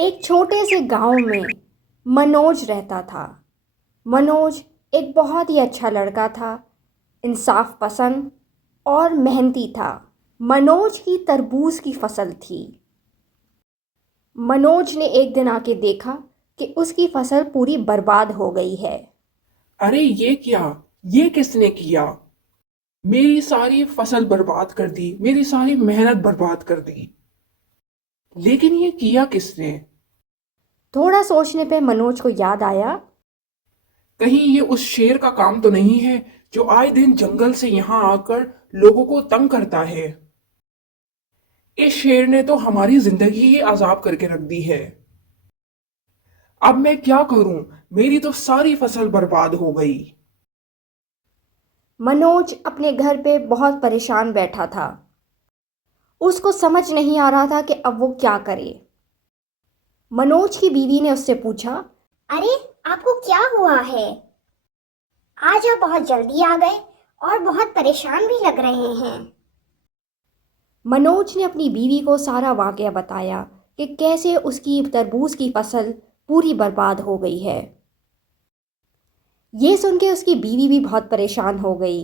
एक छोटे से गांव में मनोज रहता था। मनोज एक बहुत ही अच्छा लड़का था, इंसाफ पसंद और मेहनती था। मनोज की तरबूज की फसल थी। मनोज ने एक दिन आके देखा कि उसकी फसल पूरी बर्बाद हो गई है। अरे ये क्या? ये किसने किया? मेरी सारी फसल बर्बाद कर दी, मेरी सारी मेहनत बर्बाद कर दी। लेकिन ये किया किसने? थोड़ा सोचने पे मनोज को याद आया। कहीं ये उस शेर का काम तो नहीं है जो आए दिन जंगल से यहां आकर लोगों को तंग करता है? इस शेर ने तो हमारी जिंदगी ही अजाब करके रख दी है। अब मैं क्या करूं? मेरी तो सारी फसल बर्बाद हो गई। मनोज अपने घर पे बहुत परेशान बैठा था। उसको समझ नहीं आ रहा था कि अब वो क्या करे। मनोज की बीवी ने उससे पूछा। अरे, आपको क्या हुआ है? आज आप बहुत जल्दी आ गए और बहुत परेशान भी लग रहे हैं। मनोज ने अपनी बीवी को सारा वाकया बताया कि कैसे उसकी तरबूज की फसल पूरी बर्बाद हो गई है। ये सुन के उसकी बीवी भी बहुत परेशान हो गई।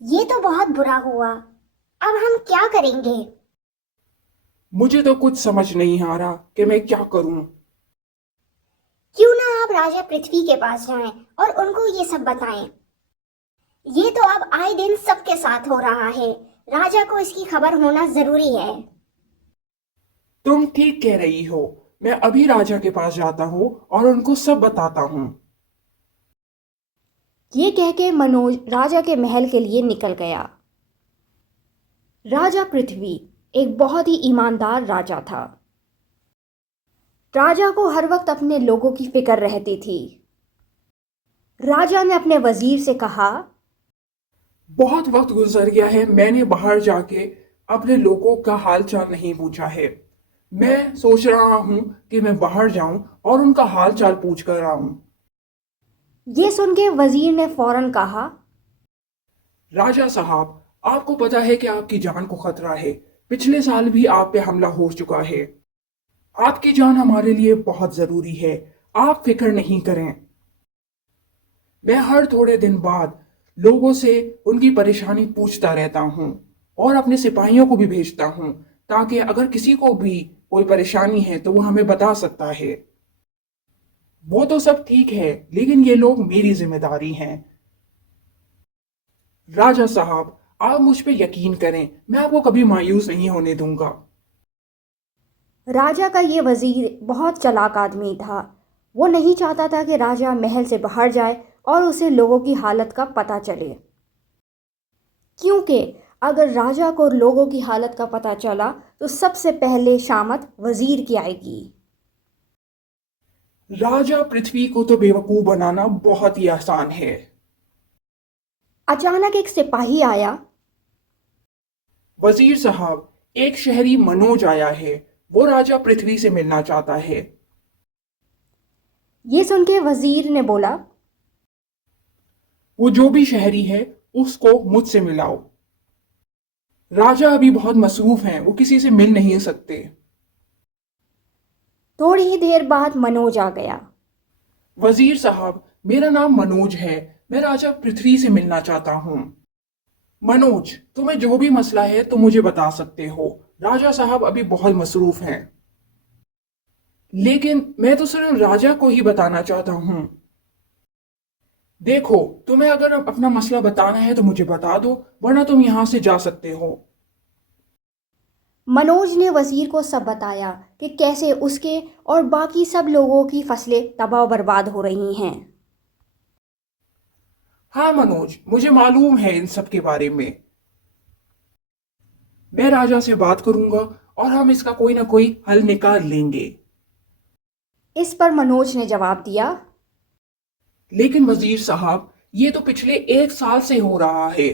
ये तो बहुत बुरा हुआ। अब हम क्या करेंगे? मुझे तो कुछ समझ नहीं आ रहा कि मैं क्या करूं। क्यों ना आप राजा पृथ्वी के पास जाएं और उनको ये सब बताएं। ये तो अब आए दिन सबके साथ हो रहा है। राजा को इसकी खबर होना जरूरी है। तुम ठीक कह रही हो। मैं अभी राजा के पास जाता हूँ और उनको सब बताता हूँ। ये कह के मनोज राजा के महल के लिए निकल गया। राजा पृथ्वी एक बहुत ही ईमानदार राजा था। राजा को हर वक्त अपने लोगों की फिक्र रहती थी। राजा ने अपने वजीर से कहा। बहुत वक्त गुजर गया है, मैंने बाहर जाके अपने लोगों का हाल चाल नहीं पूछा है। मैं सोच रहा हूँ कि मैं बाहर जाऊं और उनका हाल चाल पूछ कर आऊं। ये सुन के वजीर ने फौरन कहा। राजा साहब, आपको पता है कि आपकी जान को खतरा है। पिछले साल भी आप पे हमला हो चुका है। आपकी जान हमारे लिए बहुत जरूरी है। आप फिक्र नहीं करें। मैं हर थोड़े दिन बाद लोगों से उनकी परेशानी पूछता रहता हूँ और अपने सिपाहियों को भी भेजता हूँ, ताकि अगर किसी को भी कोई परेशानी है तो वो हमें बता सकता है। वो तो सब ठीक है, लेकिन ये लोग मेरी जिम्मेदारी हैं। राजा साहब, आप मुझ पे यकीन करें, मैं आपको कभी मायूस नहीं होने दूंगा। राजा का ये वजीर बहुत चालाक आदमी था। वो नहीं चाहता था कि राजा महल से बाहर जाए और उसे लोगों की हालत का पता चले, क्योंकि अगर राजा को लोगों की हालत का पता चला तो सबसे पहले शामत वजीर की आएगी। राजा पृथ्वी को तो बेवकूफ बनाना बहुत ही आसान है। अचानक एक सिपाही आया। वजीर साहब, एक शहरी मनोज आया है। वो राजा पृथ्वी से मिलना चाहता है। ये सुन के वजीर ने बोला। वो जो भी शहरी है उसको मुझसे मिलाओ। राजा अभी बहुत मसरूफ हैं, वो किसी से मिल नहीं सकते। थोड़ी ही देर बाद मनोज आ गया। वजीर साहब, मेरा नाम मनोज है। मैं राजा पृथ्वी से मिलना चाहता हूँ। मनोज, तुम्हें जो भी मसला है तुम मुझे बता सकते हो। राजा साहब अभी बहुत मसरूफ हैं। लेकिन मैं तो सिर्फ राजा को ही बताना चाहता हूँ। देखो, तुम्हें अगर अपना मसला बताना है तो मुझे बता दो, वरना तुम यहां से जा सकते हो। मनोज ने वजीर को सब बताया कि कैसे उसके और बाकी सब लोगों की फसलें तबाह बर्बाद हो रही हैं। हाँ मनोज, मुझे मालूम है इन सब के बारे में। मैं राजा से बात करूंगा और हम इसका कोई ना कोई हल निकाल लेंगे। इस पर मनोज ने जवाब दिया। लेकिन वजीर साहब, ये तो पिछले एक साल से हो रहा है।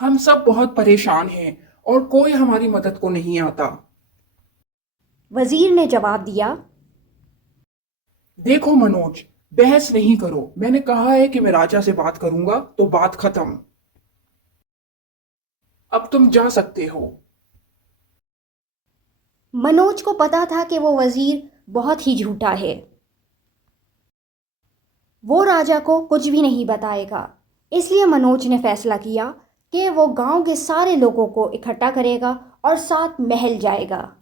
हम सब बहुत परेशान हैं और कोई हमारी मदद को नहीं आता। वजीर ने जवाब दिया। देखो मनोज, बहस नहीं करो। मैंने कहा है कि मैं राजा से बात करूंगा तो बात खत्म। अब तुम जा सकते हो। मनोज को पता था कि वो वजीर बहुत ही झूठा है। वो राजा को कुछ भी नहीं बताएगा। इसलिए मनोज ने फैसला किया कि वो गांव के सारे लोगों को इकट्ठा करेगा और साथ महल जाएगा।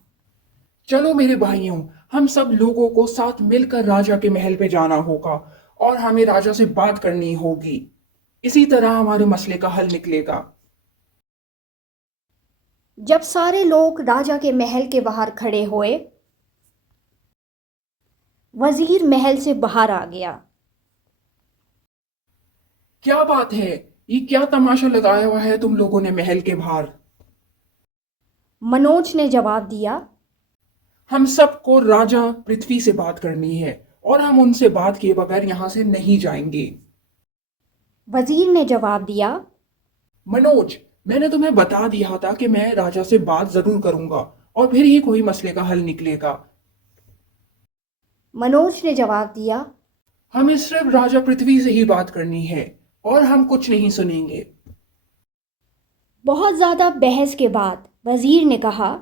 चलो मेरे भाइयों, हम सब लोगों को साथ मिलकर राजा के महल पे जाना होगा और हमें राजा से बात करनी होगी। इसी तरह हमारे मसले का हल निकलेगा। जब सारे लोग राजा के महल के बाहर खड़े हुए, वजीर महल से बाहर आ गया। क्या बात है, ये क्या तमाशा लगाया हुआ है तुम लोगों ने महल के बाहर? मनोज ने जवाब दिया, हम सबको राजा पृथ्वी से बात करनी है और हम उनसे बात किए बगैर यहां से नहीं जाएंगे। वजीर ने जवाब दिया, मनोज, मैंने तुम्हें बता दिया था कि मैं राजा से बात जरूर करूंगा और फिर ही कोई मसले का हल निकलेगा। मनोज ने जवाब दिया, हमें सिर्फ राजा पृथ्वी से ही बात करनी है और हम कुछ नहीं सुनेंगे। बहुत ज्यादा बहस के बाद वजीर ने कहा,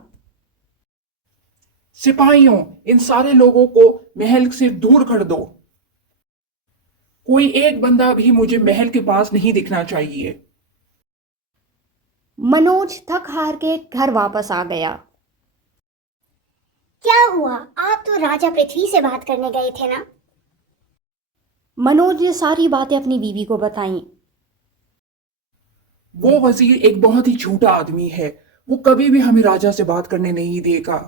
सिपाहियों, इन सारे लोगों को महल से दूर कर दो। कोई एक बंदा भी मुझे महल के पास नहीं दिखना चाहिए। मनोज थक हार के घर वापस आ गया। क्या हुआ? आप तो राजा पृथ्वी से बात करने गए थे ना? मनोज ने सारी बातें अपनी बीवी को बताईं। वो वजीर एक बहुत ही झूठा आदमी है। वो कभी भी हमें राजा से बात करने नहीं देगा।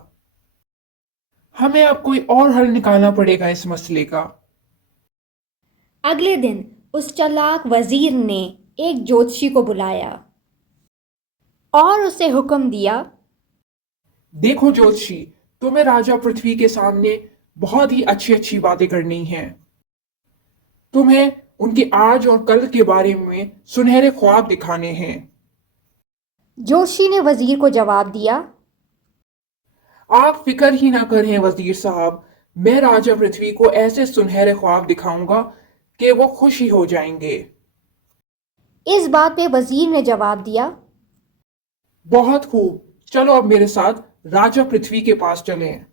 हमें अब कोई और हल निकालना पड़ेगा इस मसले का। अगले दिन उस चालाक वजीर ने एक ज्योतिषी को बुलाया और उसे हुक्म दिया, देखो ज्योतिषी, तुम्हें राजा पृथ्वी के सामने बहुत ही अच्छी अच्छी बातें करनी हैं। तुम्हें उनके आज और कल के बारे में सुनहरे ख्वाब दिखाने हैं। ज्योतिषी ने वजीर को जवाब दिया, आप फिक्र ही ना करें वजीर साहब, मैं राजा पृथ्वी को ऐसे सुनहरे ख्वाब दिखाऊंगा कि वो खुश ही हो जाएंगे। इस बात पे वजीर ने जवाब दिया, बहुत खूब, चलो अब मेरे साथ राजा पृथ्वी के पास चलें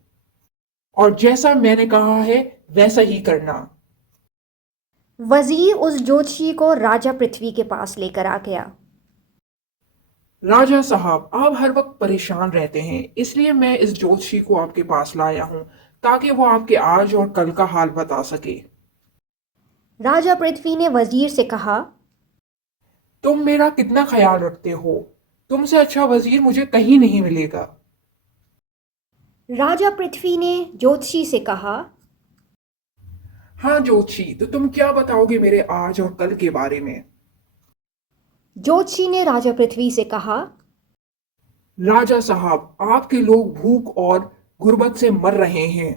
और जैसा मैंने कहा है वैसा ही करना। वजीर उस ज्योतिषी को राजा पृथ्वी के पास लेकर आ गया। राजा साहब, आप हर वक्त परेशान रहते हैं, इसलिए मैं इस ज्योतिषी को आपके पास लाया हूं ताकि वो आपके आज और कल का हाल बता सके। राजा पृथ्वी ने वजीर से कहा, तुम मेरा कितना ख्याल रखते हो, तुमसे अच्छा वजीर मुझे कहीं नहीं मिलेगा। राजा पृथ्वी ने ज्योतिषी से कहा, हाँ ज्योतिषी, तो तुम क्या बताओगे मेरे आज और कल के बारे में? ज्योतिषी ने राजा पृथ्वी से कहा, राजा साहब, आपके लोग भूख और गुर्बत से मर रहे हैं।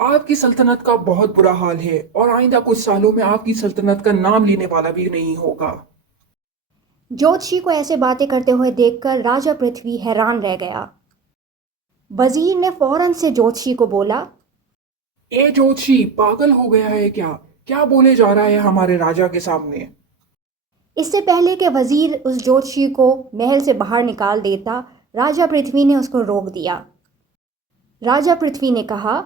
आपकी सल्तनत का बहुत बुरा हाल है और आइंदा कुछ सालों में आपकी सल्तनत का नाम लेने वाला भी नहीं होगा। ज्योतिषी को ऐसे बातें करते हुए देखकर राजा पृथ्वी हैरान रह गया। वजीर ने फौरन से ज्योतिषी को बोला, ए ज्योतिषी, पागल हो गया है क्या? क्या बोले जा रहा है हमारे राजा के सामने? इससे पहले कि वजीर उस ज्योतिषी को महल से बाहर निकाल देता, राजा पृथ्वी ने उसको रोक दिया। राजा पृथ्वी ने कहा,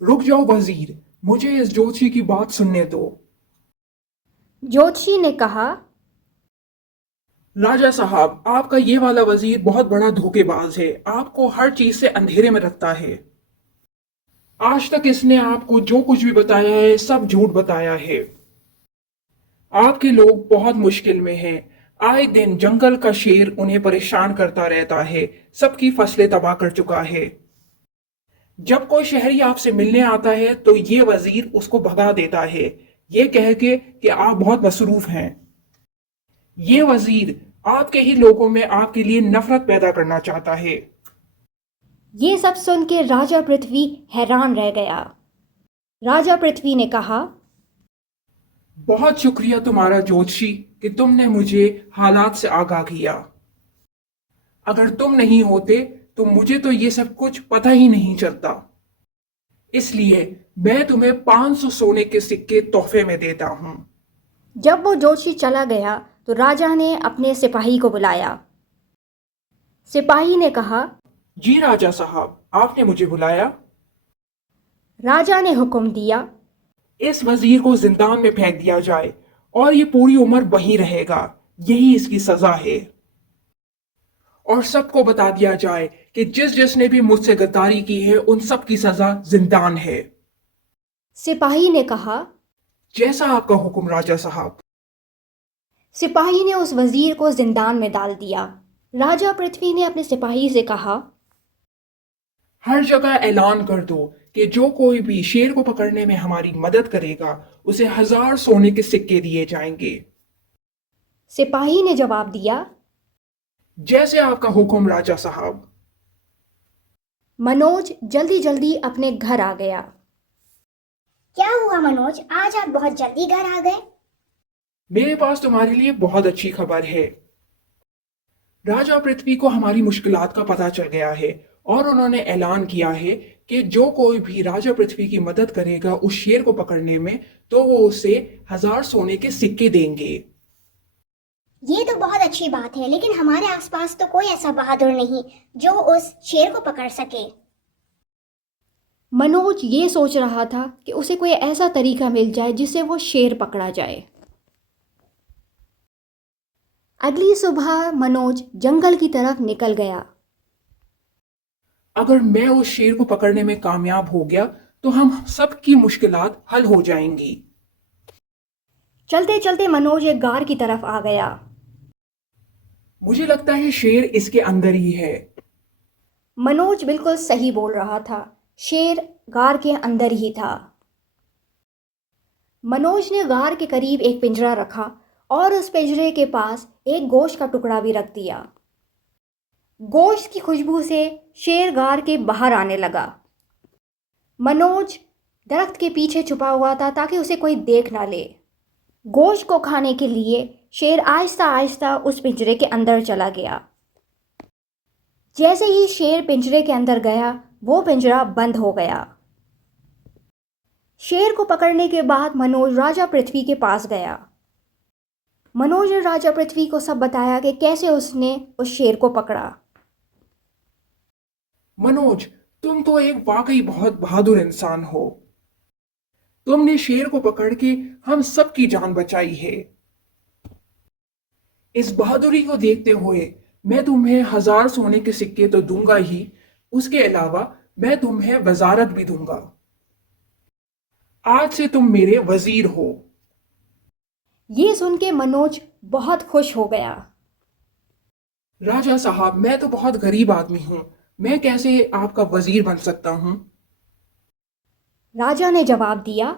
रुक जाओ वजीर, मुझे इस ज्योतिषी की बात सुनने दो। ज्योतिषी ने कहा, राजा साहब, आपका ये वाला वजीर बहुत बड़ा धोखेबाज है। आपको हर चीज से अंधेरे में रखता है। आज तक इसने आपको जो कुछ भी बताया है सब झूठ बताया है। आपके लोग बहुत मुश्किल में हैं। आए दिन जंगल का शेर उन्हें परेशान करता रहता है, सबकी फसलें तबाह कर चुका है। जब कोई शहरी आपसे मिलने आता है तो ये वजीर उसको भगा देता है, ये कह के कि आप बहुत मसरूफ हैं। ये वजीर आपके ही लोगों में आपके लिए नफरत पैदा करना चाहता है। ये सब सुन के राजा पृथ्वी हैरान रह गया। राजा पृथ्वी ने कहा, बहुत शुक्रिया तुम्हारा ज्योतिषी कि तुमने मुझे हालात से आगाह किया। अगर तुम नहीं होते तो मुझे तो ये सब कुछ पता ही नहीं चलता। इसलिए मैं तुम्हें 500 सोने के सिक्के तोहफे में देता हूं। जब वो ज्योतिषी चला गया तो राजा ने अपने सिपाही को बुलाया। सिपाही ने कहा, जी राजा साहब, आपने मुझे बुलाया। राजा ने हुक्म दिया। इस वजीर को जिंदान में फेंक दिया जाए और ये पूरी उम्र वहीं रहेगा। यही इसकी सजा है। और सबको बता दिया जाए कि जिस जिसने भी मुझसे गद्दारी की है उन सब की सजा जिंदान है। सिपाही ने कहा। जैसा आपका हुक्म राजा साहब। सिपाही ने उस वजीर को जिंदान में डाल दिया। राजा पृथ्वी ने अपने सिपाही से कहा, हर जगह ऐलान कर दो कि जो कोई भी शेर को पकड़ने में हमारी मदद करेगा उसे 1000 सोने के सिक्के दिए जाएंगे। सिपाही ने जवाब दिया। जैसे आपका हुक्म राजा साहब। मनोज जल्दी जल्दी अपने घर आ गया। क्या हुआ मनोज, आज आप बहुत जल्दी घर आ गए? मेरे पास तुम्हारे लिए बहुत अच्छी खबर है। राजा पृथ्वी को हमारी मुश्किलात का पता चल गया है और उन्होंने ऐलान किया है कि जो कोई भी राजा पृथ्वी की मदद करेगा उस शेर को पकड़ने में तो वो उसे 1000 सोने के सिक्के देंगे। ये तो बहुत अच्छी बात है, लेकिन हमारे आसपास तो कोई ऐसा बहादुर नहीं जो उस शेर को पकड़ सके। मनोज ये सोच रहा था कि उसे कोई ऐसा तरीका मिल जाए जिससे वो शेर पकड़ा जाए। अगली सुबह मनोज जंगल की तरफ निकल गया। अगर मैं उस शेर को पकड़ने में कामयाब हो गया तो हम सबकी मुश्किलात हल हो जाएंगी। चलते चलते मनोज एक गार की तरफ आ गया। मुझे लगता है शेर इसके अंदर ही है। मनोज बिल्कुल सही बोल रहा था। शेर गार के अंदर ही था। मनोज ने गार के करीब एक पिंजरा रखा और उस पिंजरे के पास एक गोश्त का टुकड़ा भी रख दिया। गोश्त की खुशबू से शेर गार के बाहर आने लगा। मनोज दरख्त के पीछे छुपा हुआ था ताकि उसे कोई देख ना ले। गोश्त को खाने के लिए शेर आहिस्ता आहिस्ता उस पिंजरे के अंदर चला गया। जैसे ही शेर पिंजरे के अंदर गया वो पिंजरा बंद हो गया। शेर को पकड़ने के बाद मनोज राजा पृथ्वी के पास गया। मनोज ने राजा पृथ्वी को सब बताया कि कैसे उसने उस शेर को पकड़ा। मनोज, तुम तो एक वाकई बहुत बहादुर इंसान हो। तुमने शेर को पकड़ के हम सबकी जान बचाई है। इस बहादुरी को देखते हुए मैं तुम्हें 1000 सोने के सिक्के तो दूंगा ही, उसके अलावा मैं तुम्हें वजारत भी दूंगा। आज से तुम मेरे वजीर हो। ये सुन के मनोज बहुत खुश हो गया। राजा साहब, मैं तो बहुत गरीब आदमी हूं, मैं कैसे आपका वजीर बन सकता हूं? राजा ने जवाब दिया।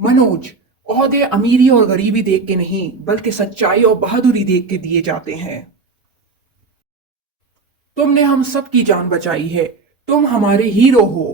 मनोज, ओहदे अमीरी और गरीबी देख के नहीं बल्कि सच्चाई और बहादुरी देख के दिए जाते हैं। तुमने हम सब की जान बचाई है। तुम हमारे हीरो हो।